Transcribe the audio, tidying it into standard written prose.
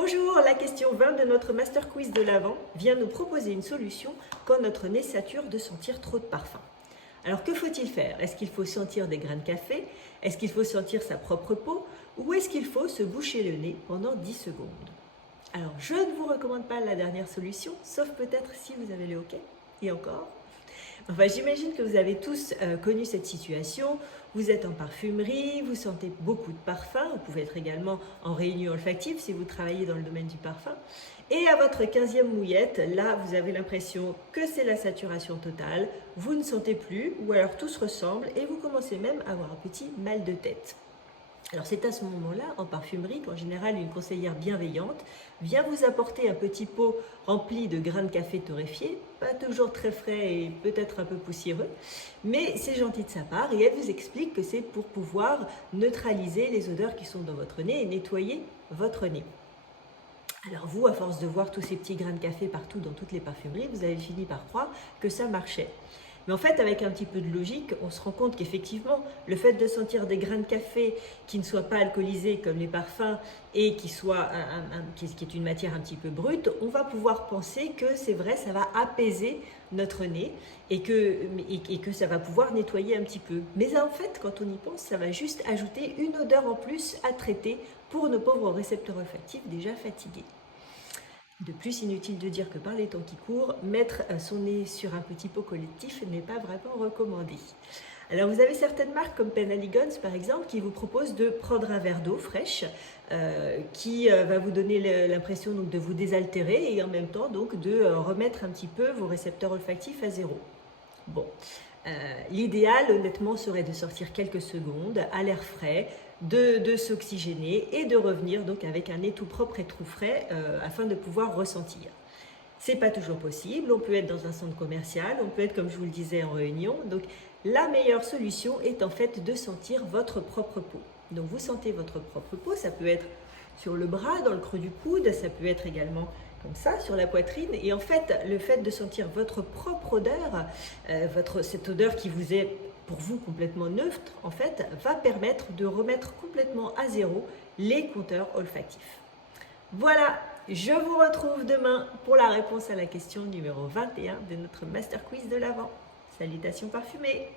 Bonjour, la question 20 de notre Master Quiz de l'Avent vient nous proposer une solution quand notre nez sature de sentir trop de parfum. Alors que faut-il faire? Est-ce qu'il faut sentir des grains de café? Est-ce qu'il faut sentir sa propre peau? Ou est-ce qu'il faut se boucher le nez pendant 10 secondes? Alors je ne vous recommande pas la dernière solution, sauf peut-être si vous avez le hoquet, et encore. Enfin, j'imagine que vous avez tous connu cette situation. Vous êtes en parfumerie, vous sentez beaucoup de parfum. Vous pouvez être également en réunion olfactive si vous travaillez dans le domaine du parfum. Et à votre 15e mouillette, là, vous avez l'impression que c'est la saturation totale. Vous ne sentez plus, ou alors tout se ressemble, et vous commencez même à avoir un petit mal de tête. Alors c'est à ce moment-là, en parfumerie, qu'en général une conseillère bienveillante vient vous apporter un petit pot rempli de grains de café torréfiés, pas toujours très frais et peut-être un peu poussiéreux, mais c'est gentil de sa part et elle vous explique que c'est pour pouvoir neutraliser les odeurs qui sont dans votre nez et nettoyer votre nez. Alors vous, à force de voir tous ces petits grains de café partout dans toutes les parfumeries, vous avez fini par croire que ça marchait. Mais en fait, avec un petit peu de logique, on se rend compte qu'effectivement, le fait de sentir des grains de café qui ne soient pas alcoolisés comme les parfums et qui est une matière un petit peu brute, on va pouvoir penser que c'est vrai, ça va apaiser notre nez et que ça va pouvoir nettoyer un petit peu. Mais en fait, quand on y pense, ça va juste ajouter une odeur en plus à traiter pour nos pauvres récepteurs olfactifs déjà fatigués. De plus, inutile de dire que par les temps qui courent, mettre son nez sur un petit pot collectif n'est pas vraiment recommandé. Alors vous avez certaines marques comme Penhaligon's par exemple qui vous proposent de prendre un verre d'eau fraîche qui va vous donner l'impression donc de vous désaltérer et en même temps donc de remettre un petit peu vos récepteurs olfactifs à zéro. Bon, l'idéal honnêtement serait de sortir quelques secondes à l'air frais, de s'oxygéner et de revenir donc avec un nez tout propre et tout frais afin de pouvoir ressentir. C'est pas toujours possible, on peut être dans un centre commercial, on peut être comme je vous le disais en réunion, donc la meilleure solution est en fait de sentir votre propre peau. Donc vous sentez votre propre peau, ça peut être sur le bras, dans le creux du coude, ça peut être également comme ça, sur la poitrine. Et en fait, le fait de sentir votre propre odeur, cette odeur qui vous est pour vous complètement neutre, en fait, va permettre de remettre complètement à zéro les compteurs olfactifs. Voilà, je vous retrouve demain pour la réponse à la question numéro 21 de notre Master Quiz de l'Avent. Salutations parfumées!